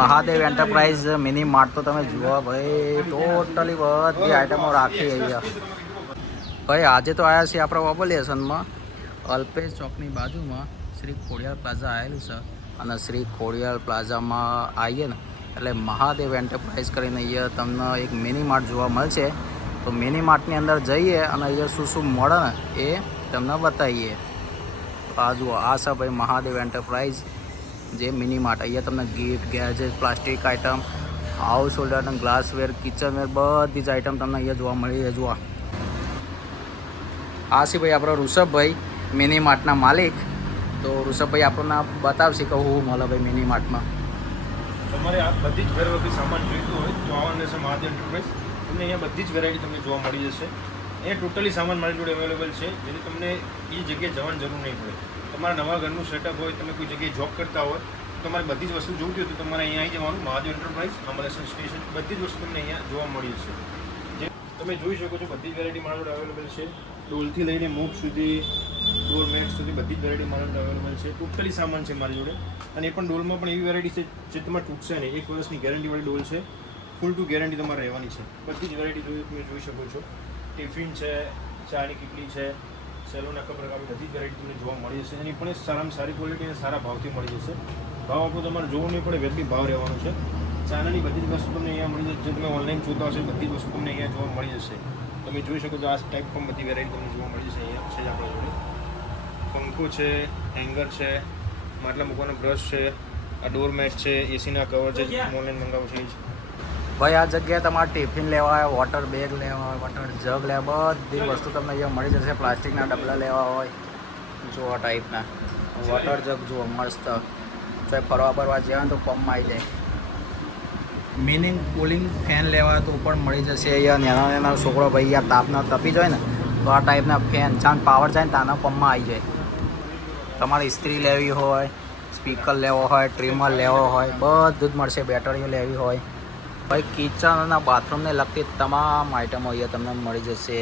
Mahadev enterprise mini Mart તો તમે જુઓ ભાઈ, ટોટલી બધી આઈટમો રાખી અહીંયા ભાઈ. આજે તો આવ્યા છીએ આપણે ઓબલેશનમાં, અલ્પેશ ચોકની બાજુમાં શ્રી ખોડિયાર પ્લાઝા આવેલું છે. અને શ્રી ખોડિયાર પ્લાઝામાં આવીએ ને એટલે મહાદેવ એન્ટરપ્રાઇઝ કરીને અહીંયા તમને એક મિની માર્ટ જોવા મળશે. તો મિની માર્ટની અંદર જઈએ અને અહીંયા શું શું મળે ને એ તમને બતાવીએ. આ જુઓ, આ છે ભાઈ મહાદેવ એન્ટરપ્રાઇઝ જે મિની માર્ટ. અહીંયા તમને gift, gadget, plastic item, household item, glassware, kitchenware બધી જ આઇટમ તમને અહીંયા જોવા મળી છે. જુઓ, આ છે ભાઈ આપણો ઋષભભાઈ, મિની માર્ટના માલિક. તો ઋષભભાઈ આપણને બતાવશે કે હું મળે ભાઈ મિની માર્ટમાં. તમારે આ બધી જ ઘર વગર સામાન જોઈતું હોય તો આવવાનું રહેશે મહાદેવ એન્ટરપ્રાઇઝ. તમને અહીંયા બધી જ વેરાયટી તમને જોવા મળી જશે. અહીંયા ટોટલી સામાન મારી જોડે અવેલેબલ છે, જેથી તમને એ જગ્યાએ જવાની જરૂર નહીં પડે. તમારા નવા ઘરનું સેટઅપ હોય, તમે કોઈ જગ્યાએ જોબ કરતા હોય, તમારે બધી જ વસ્તુ જોઈતી હોય તો તમારે અહીંયા આવી જવાનું. મહાદેવ એન્ટરપ્રાઇઝ, અમલેશન સ્ટેશન, બધી જ વસ્તુ તમને અહીંયા જોવા મળી જશે. જે તમે જોઈ શકો છો બધી જ વેરાયટી મારા જોડે અવેલેબલ છે. ડોલથી લઈને મૂક સુધી, ડોર મેટ સુધી બધી જ વેરાયટી મારા જોડે અવેલેબલ છે. ટોટલી સામાન છે મારી જોડે. અને એ પણ ડોલમાં પણ એવી વેરાયટી છે જે તમારે તૂટશે નહીં. 1 વર્ષની ગેરંટીવાળી ડોલ છે, ફૂલ ટુ ગેરંટી તમારે રહેવાની છે. બધી જ વેરાયટી તમે જોઈ શકો છો. ટિફિન છે, ચાની કિટલી છે, સેલોના કપ રકાબી બધી જ વેરાયટી તમને જોવા મળી જશે. એની પણ સારામાં સારી ક્વોલિટી અને સારા ભાવથી મળી જશે. ભાવ આપણો તમારે જોવું નહીં પડે, વેચી ભાવ રહેવાનો છે. ચાનાની બધી જ વસ્તુ તમને અહીંયા મળી જશે. જે તમે ઓનલાઈન જોતા હશે બધી જ વસ્તુ તમને અહીંયા જોવા મળી જશે. તમે જોઈ શકો છો આ ટાઈપ પણ બધી વેરાયટી તમને જોવા મળી જશે. અહીંયા છે જ આપણા જોડે પંખો છે, હેંગર છે, માટલા મૂકવાનો બ્રશ છે, આ ડોર મેટ છે, એસીના કવર છે, ઓનલાઈન મંગાવો છે. ભાઈ આ જગ્યાએ તમારે ટિફિન લેવા હોય, વોટર બેગ લેવા હોય, વોટર જગ લેવા, બધી વસ્તુ તમને અહીંયા મળી જશે. પ્લાસ્ટિકના ડબલા લેવા હોય, જો આ ટાઈપના વોટર જગ જુઓ મસ્ત. તો ફરવા ફરવા જાય તો પંપમાં આવી જાય. મિનિંગ કુલિંગ ફેન લેવા તો પણ મળી જશે અહીંયા. નાના નાના છોકરો ભાઈ આ તાપના તપી જાય ને તો આ ટાઈપના ફેન ચાંદ પાવર જાય ને તાના પંપમાં આવી જાય. તમારે ઇસ્ત્રી લેવી હોય, સ્પીકર લેવો હોય, ટ્રીમર લેવો હોય, બધું જ મળશે. બેટરીઓ લેવી હોય ભાઈ, કિચન અને બાથરૂમને લગતી તમામ આઇટમો અહીંયા તમને મળી જશે.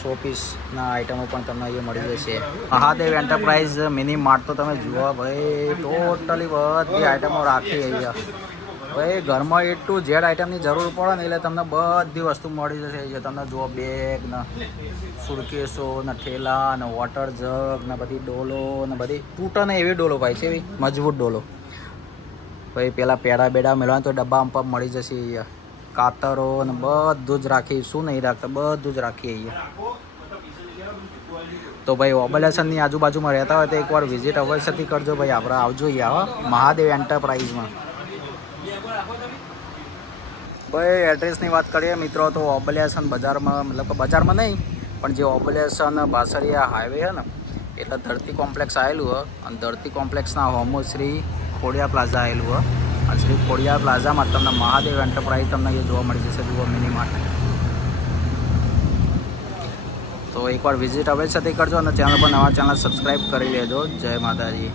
શોપીસના આઇટમો પણ તમને અહીંયા મળી જશે. મહાદેવ એન્ટરપ્રાઇઝ મિની માર્ટ તો તમે જુઓ ભાઈ, ટોટલી બધી આઇટમો રાખી અહીંયા ભાઈ. ઘરમાં A to Z આઇટમની જરૂર પડે ને એટલે તમને બધી વસ્તુ મળી જશે અહીંયા. તમને જુઓ બેગ ને, સુટકેસો ને, ઠેલા ને, વોટર જગ ને, બધી ડોલો ને, બધી તૂટે ને એવી ડોલો ભાઈ છે, એવી મજબૂત ડોલો ભાઈ. પેલા પેડા બેડા મેળવા તો ડબ્બા પંપ મળી જશે અહીંયા. કાતરો ને બધું જ રાખી, શું નહીં રાખતા બધું જ રાખીએ અહીંયા. તો ભાઈ ઓબલેશનની આજુબાજુમાં રહેતા હોય તો એકવાર વિઝિટ અવશ્યથી કરજો ભાઈ. આપણે આવજો અહીંયા મહાદેવ એન્ટરપ્રાઇઝમાં. ભાઈ એડ્રેસની વાત કરીએ મિત્રો તો ઓબલેશન બજારમાં, મતલબ બજારમાં નહીં પણ જે ઓબલેશન બાસરિયા હાઈવે છે ને એટલે ધરતી કોમ્પ્લેક્સ આવેલું હોય. અને ધરતી કોમ્પ્લેક્સના હોમો શ્રી ખોડિયાર પ્લાઝા આવેલું હોય. અને શ્રી ખોડિયાર પ્લાઝામાં તમને મહાદેવ એન્ટરપ્રાઇઝ તમને એ જોવા મળી જશે. જુઓ મિની માર્ટ. તો એકવાર વિઝિટ અવશ્યથી કરજો અને ચેનલ પર નવા ચેનલ સબસ્ક્રાઈબ કરી લેજો. જય માતાજી.